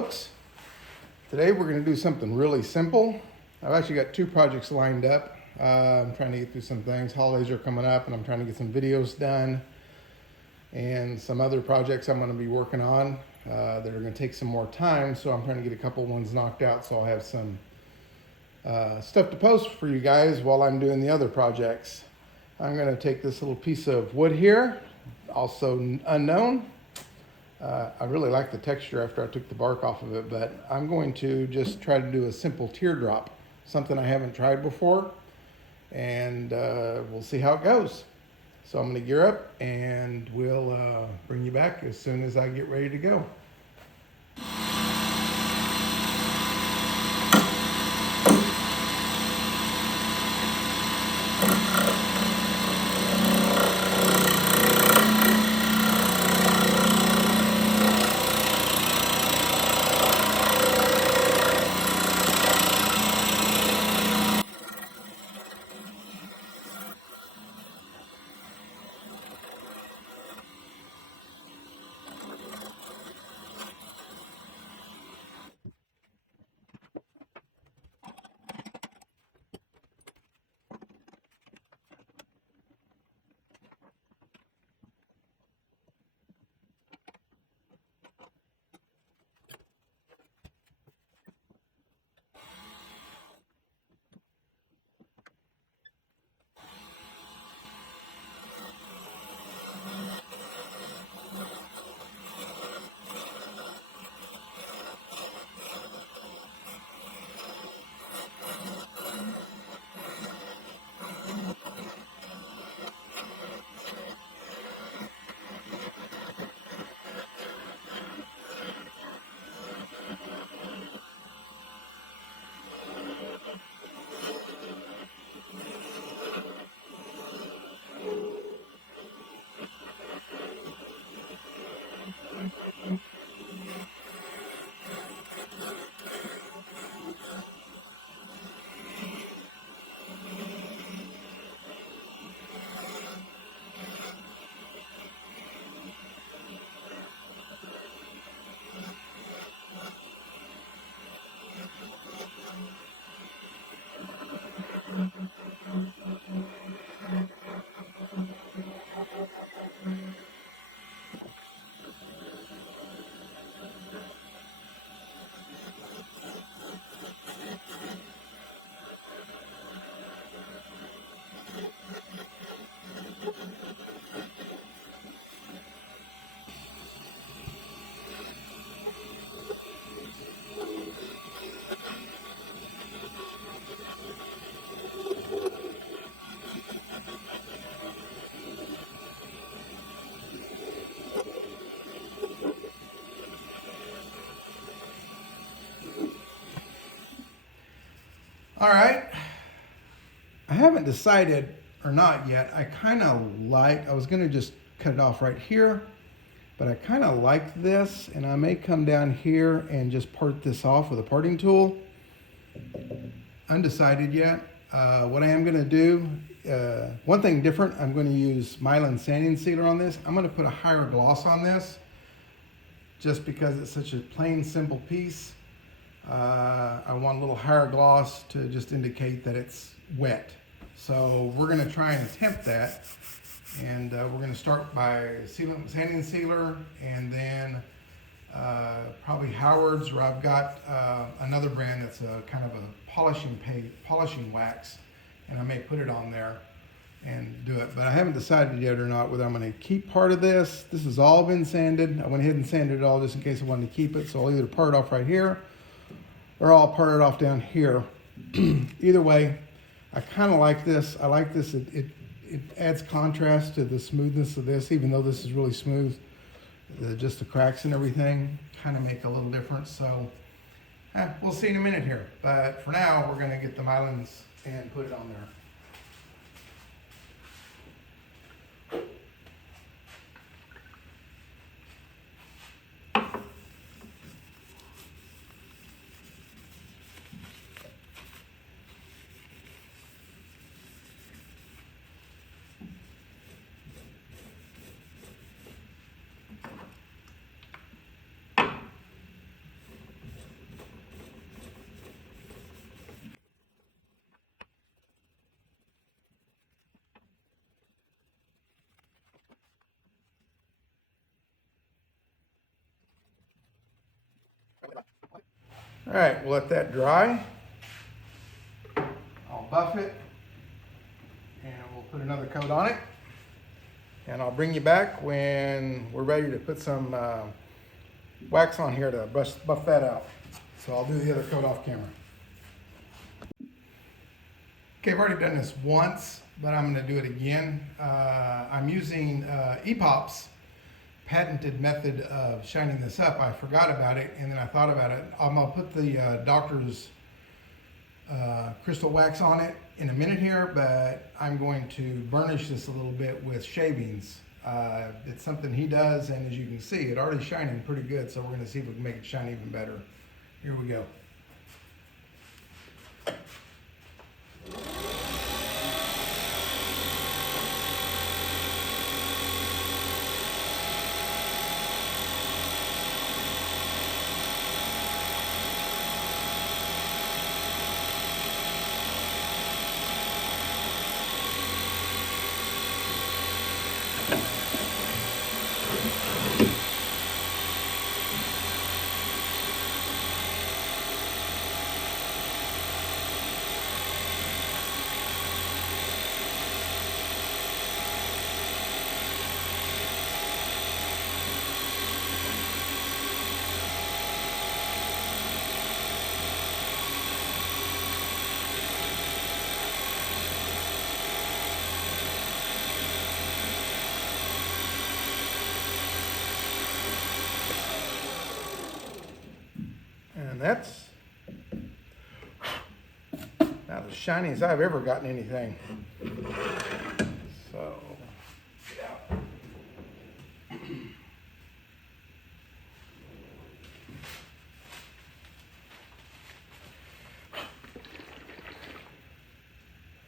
folks. Today we're going to do something really simple. I've actually got two projects lined up. I'm trying to get through some things. Holidays are coming up and I'm trying to get some videos done and some other projects I'm going to be working on that are going to take some more time. So I'm trying to get a couple ones knocked out so I'll have some stuff to post for you guys while I'm doing the other projects. I'm going to take this little piece of wood here, also unknown. I really like the texture after I took the bark off of it, but I'm going to just try to do a simple teardrop, something I haven't tried before, and we'll see how it goes. So I'm going to gear up and we'll bring you back as soon as I get ready to go. All right, I haven't decided or not yet. I was gonna just cut it off right here, but I kind of like this, and I may come down here and just part this off with a parting tool. Undecided yet. What I am gonna do, one thing different, I'm gonna use myelin sanding sealer on this. I'm gonna put a higher gloss on this, just because it's such a plain, simple piece. I want a little higher gloss to just indicate that it's wet. So we're going to try and attempt that. And we're going to start by sanding sealer, and then probably Howard's, where I've got another brand that's a kind of a polishing wax, and I may put it on there and do it. But I haven't decided yet or not whether I'm going to keep part of this. This has all been sanded. I went ahead and sanded it all just in case I wanted to keep it. So I'll either part it off right here, or I'll part it off down here. Either way, I kind of like this. I like this. It adds contrast to the smoothness of this, even though this is really smooth. Just the cracks and everything kind of make a little difference. So we'll see in a minute here. But for now, we're going to get the mylins and put it on there. All right, we'll let that dry. I'll buff it and we'll put another coat on it. And I'll bring you back when we're ready to put some wax on here to buff that out. So I'll do the other coat off camera. Okay, I've already done this once, but I'm going to do it again. I'm using EPOP's patented method of shining this up. I forgot about it, and then I thought about it. I'm going to put the doctor's crystal wax on it in a minute here, but I'm going to burnish this a little bit with shavings. It's something he does, and as you can see, it's already shining pretty good, so we're going to see if we can make it shine even better. Here we go. And that's about as shiny as I've ever gotten anything. So, yeah.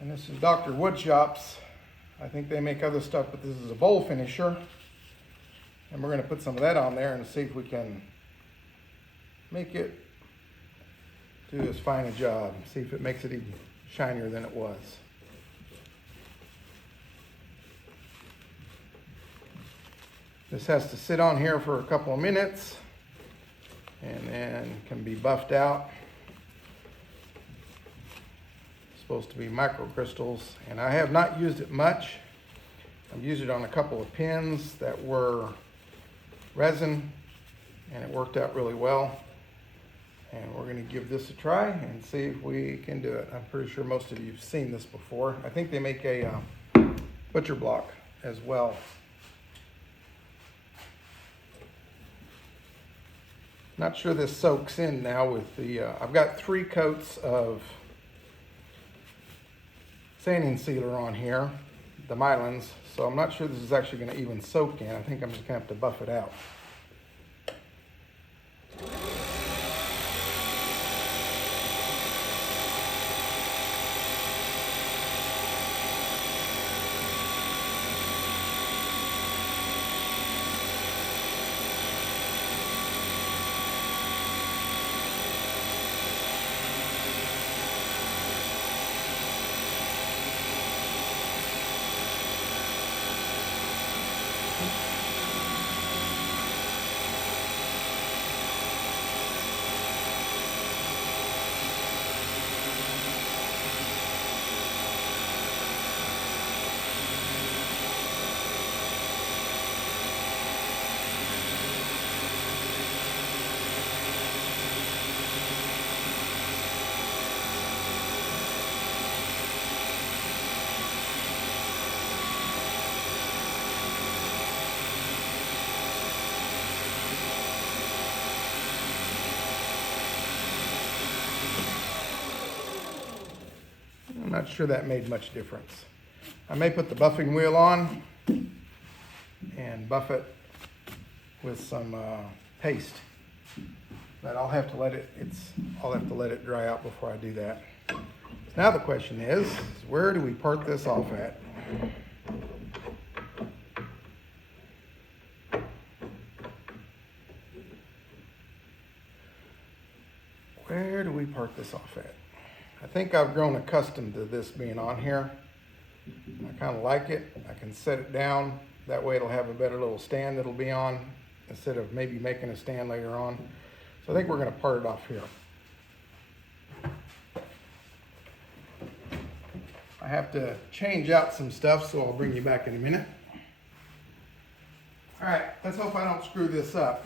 And this is Dr. Woodshop's. I think they make other stuff, but this is a bowl finisher. And we're going to put some of that on there and see if we can make it do as fine a job. See if it makes it even shinier than it was. This has to sit on here for a couple of minutes and then can be buffed out. It's supposed to be microcrystals, and I have not used it much. I've used it on a couple of pins that were resin, and it worked out really well. And we're going to give this a try and see if we can do it. I'm pretty sure most of you have seen this before. I think they make a butcher block as well. Not sure this soaks in now with the, I've got 3 coats of sanding sealer on here, the Mylans, so I'm not sure this is actually going to even soak in. I think I'm just going to have to buff it out. I'm not sure that made much difference. I may put the buffing wheel on and buff it with some paste, but I'll have to let it dry out before I do that. Now the question is where do we part this off at? Where do we part this off at? I think I've grown accustomed to this being on here. I kind of like it. I can set it down. That way it'll have a better little stand that'll be on instead of maybe making a stand later on. So I think we're going to part it off here. I have to change out some stuff, so I'll bring you back in a minute. All right, let's hope I don't screw this up.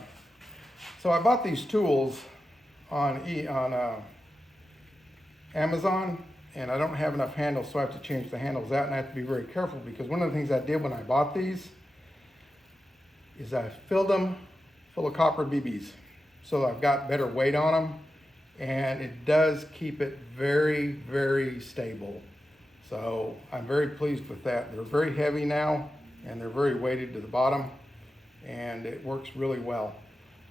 So I bought these tools on Amazon, and I don't have enough handles, so I have to change the handles out, and I have to be very careful, because one of the things I did when I bought these is I filled them full of copper BBs. So I've got better weight on them, and it does keep it very, very stable. So I'm very pleased with that. They're very heavy now, and they're very weighted to the bottom, and it works really well.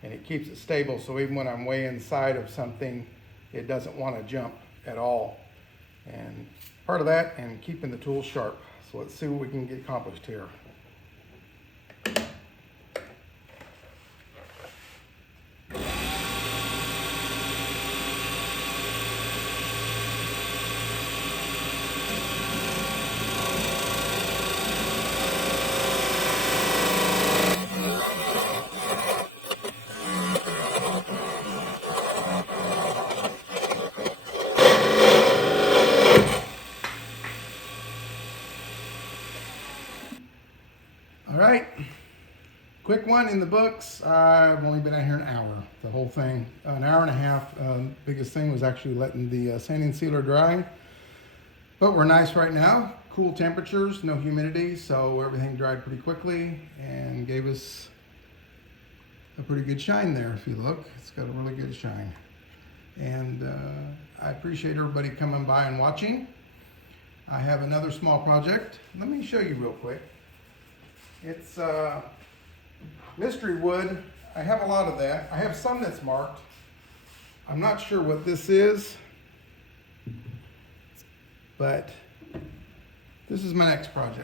And it keeps it stable, so even when I'm way inside of something, it doesn't want to jump at all. And part of that, and keeping the tools sharp. So let's see what we can get accomplished here. All right, quick one in the books. I've only been out here an hour, the whole thing, an hour and a half. Biggest thing was actually letting the sanding sealer dry. But we're nice right now, cool temperatures, no humidity, so everything dried pretty quickly and gave us a pretty good shine there. If you look, it's got a really good shine. And I appreciate everybody coming by and watching. I have another small project. Let me show you real quick. It's mystery wood. I have a lot of that. I have some that's marked. I'm not sure what this is, but this is my next project.